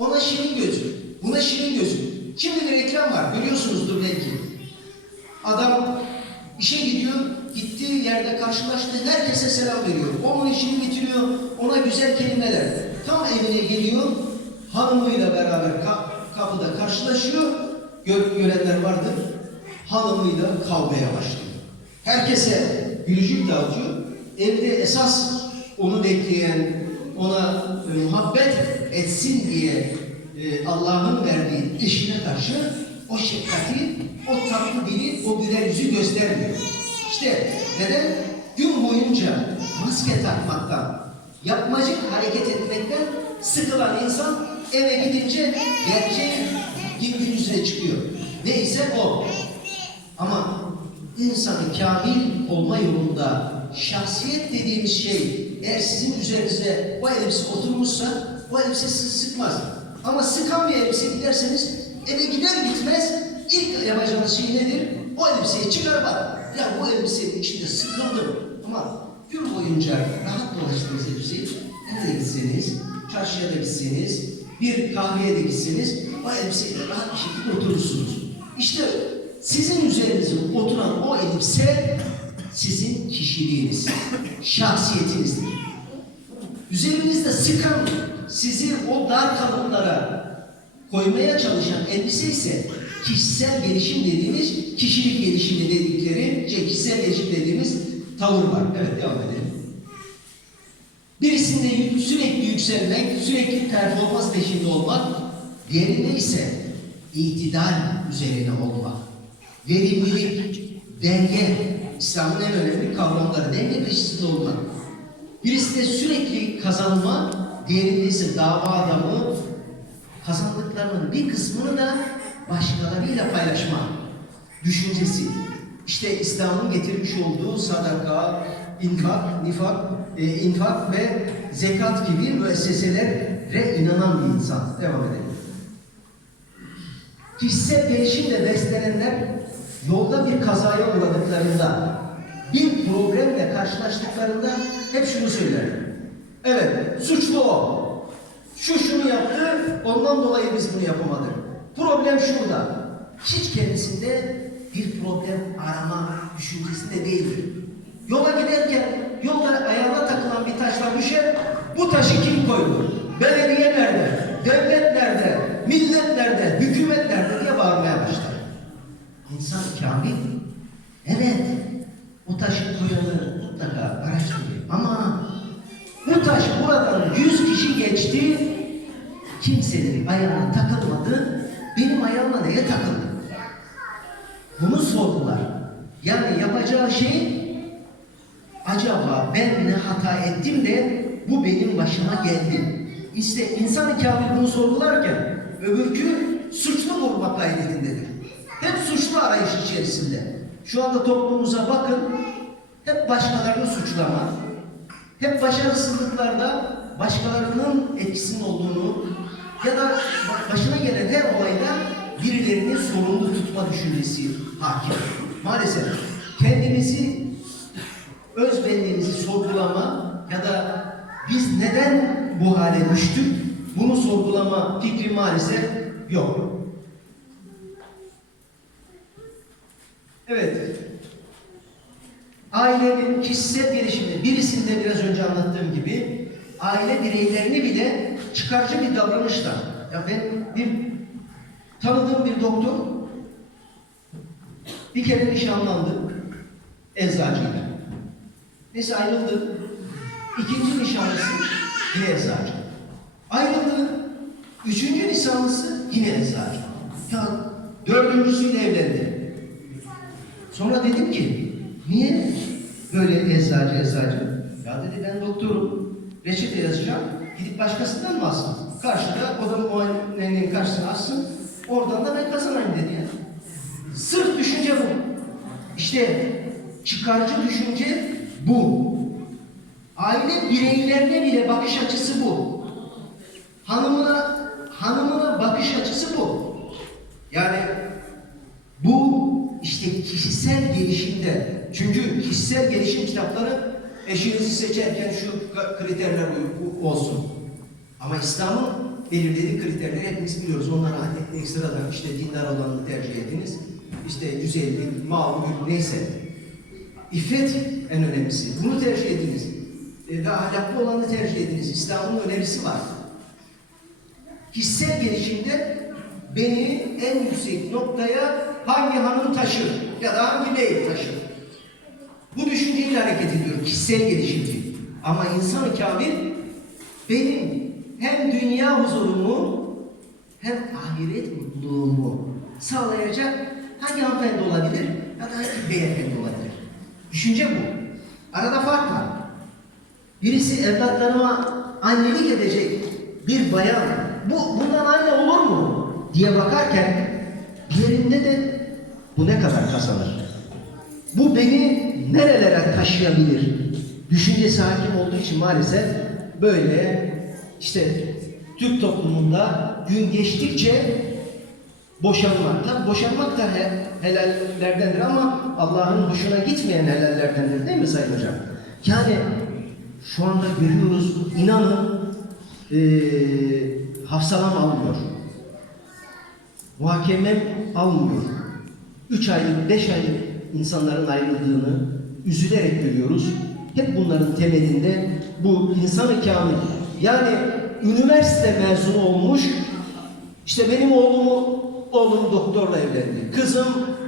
Ona şirin gözü, buna şirin gözü. Şimdi bir reklam var, görüyorsunuzdur belki. Adam işe gidiyor, gittiği yerde karşılaştığı herkese selam veriyor. Onun işini bitiriyor, ona güzel kelimeler. Tam evine geliyor, hanımıyla beraber ka- kapıda karşılaşıyor. Gör- görenler vardır. Hanımıyla kavgaya başlıyor. Herkese gülücük dağıtıyor. Evde esas onu bekleyen, ona e, muhabbet etsin diye e, Allah'ın verdiği eşine karşı o şefkati, o tatlı dili, o güler yüzü göstermiyor. İşte neden? Gün boyunca maske takmaktan, yapmacık hareket etmekten sıkılan insan eve gidince gerçeğin gün yüzüne çıkıyor. Neyse o. Ama insanın kamil olma yolunda şahsiyet dediğimiz şey eğer sizin üzerinize o elbise oturmuşsa o elbise sizi sıkmaz. Ama sıkan bir elbise giderseniz eve gider gitmez ilk yapacağınız şey nedir? O elbiseyi çıkar bak. Ya bu elbisenin içinde sıkıldım. Ama gün boyunca rahat dolaştığınız elbiseyi nereye gitseniz, çarşıya da gitseniz, bir kahveye de gitseniz o elbiseyle rahat bir şekilde oturursunuz. İşte sizin üzerinize oturan o elbise sizin kişiliğiniz, şahsiyetinizdir. Üzerinizde sıkan sizi o dar kalıplara koymaya çalışan elbise ise kişisel gelişim dediğimiz, kişilik gelişimi dedikleri, şey, kişisel gelişim dediğimiz tavır var. Evet devam edelim. Birisinde sürekli yükselmek, sürekli performans peşinde olmak, diğerinde ise itidal üzerine olmak. Verimlilik, denge, İslam'ın en önemli kavramları, denge peşinde olmak. Birisi de sürekli kazanma, diğerinde ise dava adamı, kazandıklarının bir kısmını da başkalarıyla paylaşma düşüncesi. İşte İslam'ın getirmiş olduğu sadaka, infak, nifak, e, infak ve zekat gibi müesseselere inanan bir insan. Devam edelim. Kişisel gelişimle beslenenler yolda bir kazaya uğradıklarında, bir problemle karşılaştıklarında hep şunu söyler. Evet, suçlu o. Şu şunu yaptı, ondan dolayı biz bunu yapamadık. Problem şurada. Hiç kendisinde bir problem arama düşüncesinde değildir. Yola giderken yolda ayağına takılan bir taşla düşer, bu taşı kim koydu? Belediye nerede? Devlet nerede? Millet nerede? Hükümet nerede diye bağırmaya başlar. İnsan kamil. Evet, o taşı koyanı mutlaka araştırıyor. Ama taş buradan yüz kişi geçti, kimsenin ayağına takılmadı, benim ayağıma neye takıldı? Bunu sordular. Yani yapacağı şey acaba ben ne hata ettim de bu benim başıma geldi. İşte insan-ı kamil bunu sorgularken öbürkü suçlu bulma gayretindedir. Hep suçlu arayış içerisinde. Şu anda toplumumuza bakın, hep başkalarını suçlama, hep başarısızlıklarda başkalarının etkisinin olduğunu ya da başına gelen her olayda birilerini sorumlu tutma düşüncesi hakim. Maalesef kendimizi, öz benliğimizi sorgulama ya da biz neden bu hale düştük bunu sorgulama fikri maalesef yok. Evet. Ailenin kişisel gelişiminde birisinde biraz önce anlattığım gibi aile bireylerini bile çıkarcı bir davranışla ya ben bir tanıdığım bir doktor bir kere nişanlandı eczacıyla. Neyse ayrıldı. İkinci nişanlısı yine eczacı. Ayrıldı. Üçüncü nişanlısı yine eczacı. Ya dördüncüsüyle evlendi. Sonra dedim ki niye böyle eczacı eczacı? Ya dedi ben doktorum. Reçete yazacağım. Gidip başkasından mı alsın? Karşıda o da muayenenin karşısına alsın. Oradan da ben kazanayım dedi ya. Sırf düşünce bu. İşte çıkarcı düşünce bu. Aile bireylerine bile bakış açısı bu. Hanımına hanımına bakış açısı bu. Yani bu işte kişisel gelişimde. Çünkü kişisel gelişim kitapları eşinizi seçerken şu kriterler olsun. Ama İslam'ın belirlediği kriterleri hepimiz biliyoruz. Onlara ekstradan işte dindar olanı tercih ediniz. İşte güzellik, mülk neyse. İffet en önemlisi. Bunu tercih ediniz. E, ve ahlaklı olanı tercih ediniz. İslam'ın önerisi var. Kişisel gelişimde beni en yüksek noktaya hangi hanım taşır ya da hangi bey taşır? Bu düşünceyle hareket ediyor kişisel gelişimci. Ama insan-ı kamil benim hem dünya huzurumu hem ahiret mutluluğumu sağlayacak hangi hanımefendi olabilir ya da hangi beyefendi olabilir? Düşünce bu. Arada fark var. Birisi evlatlarıma annelik edecek bir bayan, bu bundan anne olur mu diye bakarken diğerinde de bu ne kadar kazanır? Bu beni nerelere taşıyabilir? Düşüncesi hakim olduğu için maalesef böyle işte Türk toplumunda gün geçtikçe boşanmak, tabi boşanmak da he, helallerdendir ama Allah'ın hoşuna gitmeyen helallerdendir değil mi Sayın Hocam? Yani şu anda görüyoruz, inanın eee hafsalam almıyor. Muhakemem almıyor. Üç aylık, beş aylık insanların ayrıldığını üzülerek görüyoruz. Hep bunların temelinde bu insan-ı kamil. Yani üniversite mezunu olmuş, işte benim oğlumu, oğlum doktorla evlendi. Kızım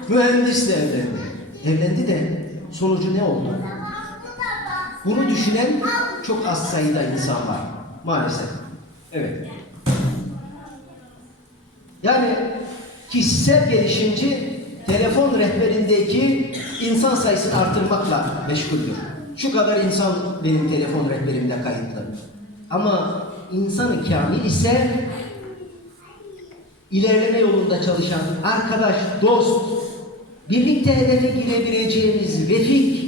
mühendisle evlendi. Evlendi de sonucu ne oldu? Bunu düşünen çok az sayıda insan var. Maalesef. Evet. Yani kişisel gelişimci telefon rehberindeki insan sayısını artırmakla meşguldür. Şu kadar insan benim telefon rehberimde kayıtlı. Ama insan-ı kamil ise ilerleme yolunda çalışan arkadaş, dost, birlikte hedefe girebileceğimiz refik,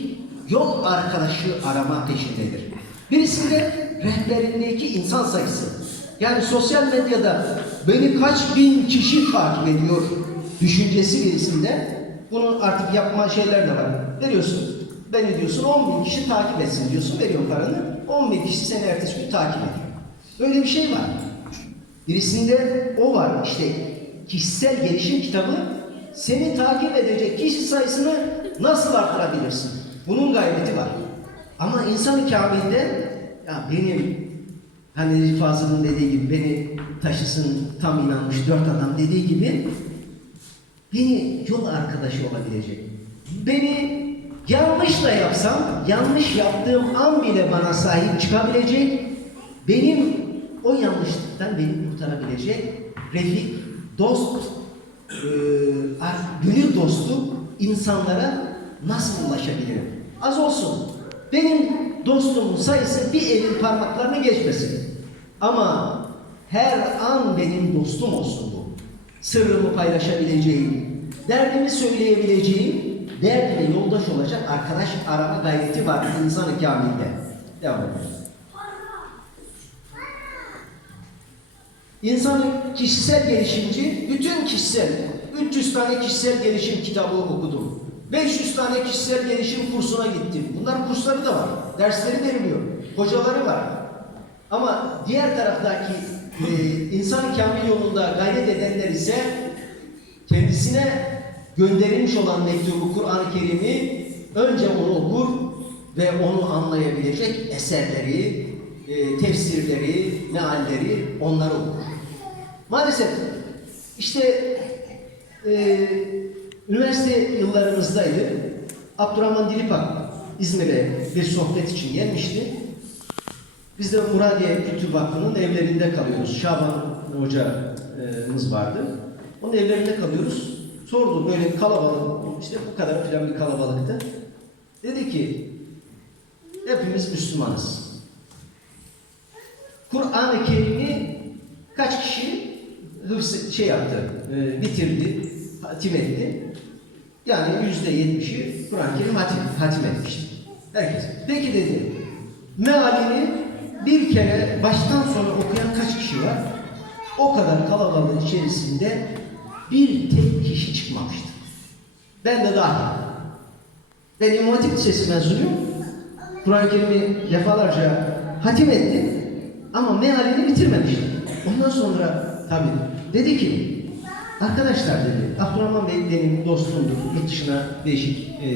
yol arkadaşı arama peşindedir. Birisinde rehberindeki insan sayısı. Yani sosyal medyada beni kaç bin kişi takip ediyor düşüncesi birisinde bunun artık yapma şeyler de var. Veriyorsun. Beni diyorsun 10 bin kişi takip etsin diyorsun. Veriyorsun paranı. 10 bin kişi seni ertesi gün takip ediyor. Öyle bir şey var. Birisinde o var. İşte kişisel gelişim kitabı seni takip edecek kişi sayısını nasıl arttırabilirsin? Bunun gayreti var. Ama insan-ı kamilde ya benim hani Fazıl'ın dediği gibi beni taşısın tam inanmış dört adam dediği gibi beni yol arkadaşı olabilecek. Beni yanlış da yapsam, yanlış yaptığım an bile bana sahip çıkabilecek, benim o yanlışlıktan beni kurtarabilecek refik, dost, e, gönül dostu insanlara nasıl ulaşabilirim? Az olsun. Benim dostumun sayısı bir elin parmaklarını geçmesin. Ama her an benim dostum olsun bu. Sırrımı paylaşabileceğim, derdimi söyleyebileceğim, derdine yoldaş olacak arkadaş arama gayreti var insan-ı kamilde. Devam edelim. İnsanın kişisel gelişimci, bütün kişisel, 300 tane kişisel gelişim kitabı okudum. 500 tane kişisel gelişim kursuna gittim. Bunların kursları da var. Dersleri veriliyor. Hocaları var. Ama diğer taraftaki e, insan kamil yolunda gayret edenler ise kendisine gönderilmiş olan mektubu Kur'an-ı Kerim'i önce onu okur ve onu anlayabilecek eserleri, e, tefsirleri, mealleri onları okur. Maalesef işte e, üniversite yıllarımızdaydı. Abdurrahman Dilipak İzmir'e bir sohbet için gelmişti. Biz de Muradiye Kültür Vakfı'nın evlerinde kalıyoruz. Şaban hocamız vardı. Onun evlerinde kalıyoruz. Sordu böyle kalabalık, işte bu kadar filan bir kalabalıktı. Dedi ki, hepimiz Müslümanız. Kur'an-ı Kerim'i kaç kişi hıfz şey yaptı, e, bitirdi, hatim etti. Yani yüzde yetmişi Kur'an-ı Kerim hatim, hatim etmişti. Herkes. Peki dedi, mealini bir kere baştan sona okuyan kaç kişi var? O kadar kalabalığın içerisinde bir tek kişi çıkmamıştı. Ben de dahil. Ben İmam Hatip Lisesi mezunuyum. Kur'an-ı Kerim'i defalarca hatim ettim ama mealini bitirmemiştim. Ondan sonra tabii dedi ki arkadaşlar dedi Abdurrahman Bey benim dostumdur. Yurt dışına değişik e,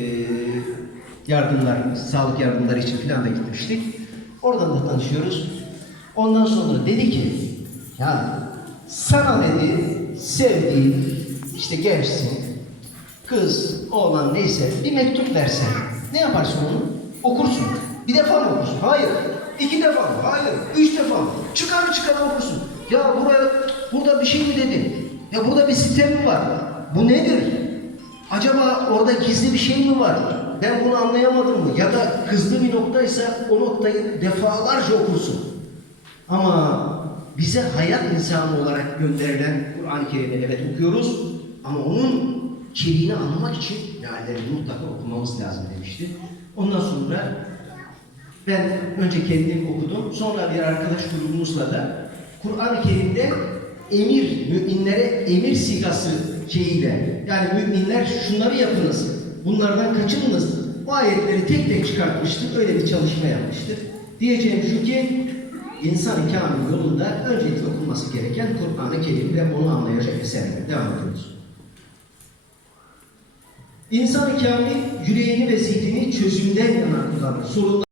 yardımlar, sağlık yardımları için filan da gitmiştik. Oradan da tanışıyoruz. Ondan sonra dedi ki ya sana dedi sevdiğin işte gençsin kız, oğlan neyse bir mektup versen ne yaparsın onu? Okursun. Bir defa mı okursun? Hayır. İki defa mı? Hayır. Üç defa mı? Çıkar çıkar okursun. Ya buraya, burada bir şey mi dedi? Ya burada bir sitem mi var? Bu nedir? Acaba orada gizli bir şey mi var? Ben bunu anlayamadım mı? Ya da kızdığı bir noktaysa o noktayı defalarca okursun. Ama bize hayat insanı olarak gönderilen Kur'an-ı Kerim'i evet okuyoruz ama onun içeriğini anlamak için meallerini mutlaka okumamız lazım demişti. Ondan sonra ben önce kendim okudum. Sonra bir arkadaş grubumuzla da Kur'an-ı Kerim'de emir, müminlere emir sigası şeyiyle yani müminler şunları yapınız, bunlardan kaçınınız. Bu ayetleri tek tek çıkartmıştık. Öyle bir çalışma yapmıştık. Diyeceğim şu ki insan-ı kamil yolunda öncelikle okunması gereken Kur'an-ı Kerim ve onu anlayacak eserler. Devam ediyoruz. İnsan-ı kamil yüreğini ve zihnini çözümden yana kullanır. Sorunlar